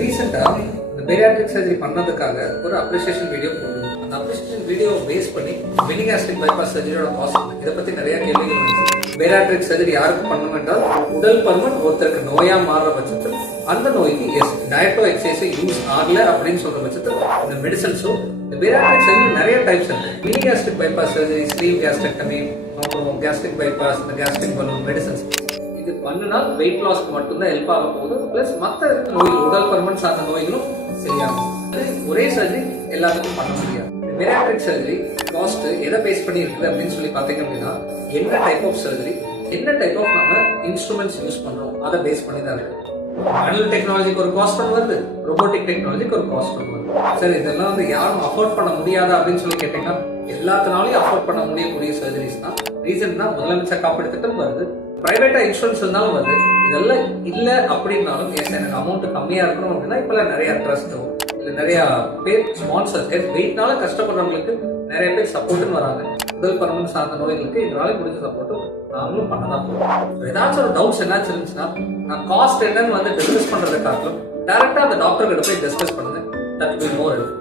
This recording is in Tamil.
ரீசெண்டாக இந்த பேரியாட்ரிக் சர்ஜரி பண்ணதுக்காக ஒரு அப்ரிசியேஷன் வீடியோ போடுவோம். அந்த அப்ரிசியேஷன் வீடியோ பேஸ் பண்ணி வெனிகாஸ்ட்ரிக் பைபாஸ் சர்ஜரியோட காஸ்ட் இதை பற்றி நிறைய கேள்விகள் வந்துச்சு. பேரியாட்ரிக் சர்ஜரி யாருக்கு பண்ணணும் என்றால் உடல் பருமன் ஒருத்தருக்கு நோயா மாறுற பட்சத்தில் அந்த நோய்க்கு டயட்டோ எக்ஸசைஸோ யூஸ் ஆகல அப்படின்னு சொல்ற பட்சத்தில் இந்த மெடிசன்ஸும் இந்த பேரியாட்ரிக் சர்ஜரி நிறைய டைப்ஸ் இருக்கு. வெனிகாஸ்ட்ரிக் பைபாஸ் சர்ஜரி, ஸ்லீவ் கேஸ்ட்ரெக்டமி, அப்புறம் கேஸ்ட்ரிக் பைபாஸ், இந்த கேஸ்ட்ரிக் பலூன் மெடிசன்ஸ் இது பண்ணுனா வெயிட் லாஸ்க்கு மட்டும்தான் ஹெல்ப் ஆக போகுது. பிளஸ் மற்ற நோய்கள் உடல் பருமன் சார்ந்த நோய்களும் சரியாகும். ஒரே சர்ஜரி எல்லாத்துக்கும் பண்ண முடியாது. பேரியாட்ரிக் சர்ஜரி காஸ்ட் எதை பேஸ் பண்ணி இருக்குது அப்படின்னு சொல்லி பார்த்தீங்க அப்படின்னா என்ன டைப் ஆஃப் சர்ஜரி, என்ன டைப் ஆஃப் நம்ம இன்ஸ்ட்ருமெண்ட்ஸ் யூஸ் பண்றோம் அதை பேஸ் பண்ணி தான் இருக்கு. மேனுவல் டெக்னாலஜிக்கு ஒரு காஸ்ட் ஒன்று வருது, ரொபோட்டிக் டெக்னாலஜிக்கு ஒரு காஸ்ட் ஒன்று வருது. சரி, இதெல்லாம் யாரும் அஃபோர்ட் பண்ண முடியாதா அப்படின்னு சொல்லி கேட்டீங்கன்னா எல்லாத்தினாலையும் அஃபோர்ட் பண்ண முடியக்கூடிய சர்ஜரிஸ் தான். ரீசன் தான் முதலமைச்சர் காப்பீடு திட்டம் வருது, பிரைவேட்டா இன்சூரன்ஸ் இருந்தாலும் வருது. இதெல்லாம் இல்ல அப்படின்னாலும் எனக்கு அமௌண்ட் கம்மியா இருக்கணும் அப்படின்னா இப்பெல்லாம் நிறைய ட்ரஸ்டோ இல்ல நிறைய பேர் ஸ்பான்சர்ஸ் வெயிட்னால கஷ்டப்படுறவங்களுக்கு நிறைய பேர் சப்போர்ட்னு வராங்க. உடல் பருமன் சார்ந்த நோய்களுக்கு இதனால முடிஞ்ச சப்போர்ட்டும் நாங்களும் பண்ணதான் போகிறோம். ஏதாச்சும் ஒரு டவுட்ஸ் என்னாச்சு இருந்துச்சுன்னா நான் காஸ்ட் என்னன்னு டிஸ்கஸ் பண்றதை காட்டிலும் டைரக்டா அந்த டாக்டர் கிட்ட போய் டிஸ்கஸ் பண்ணுங்க. That will more help.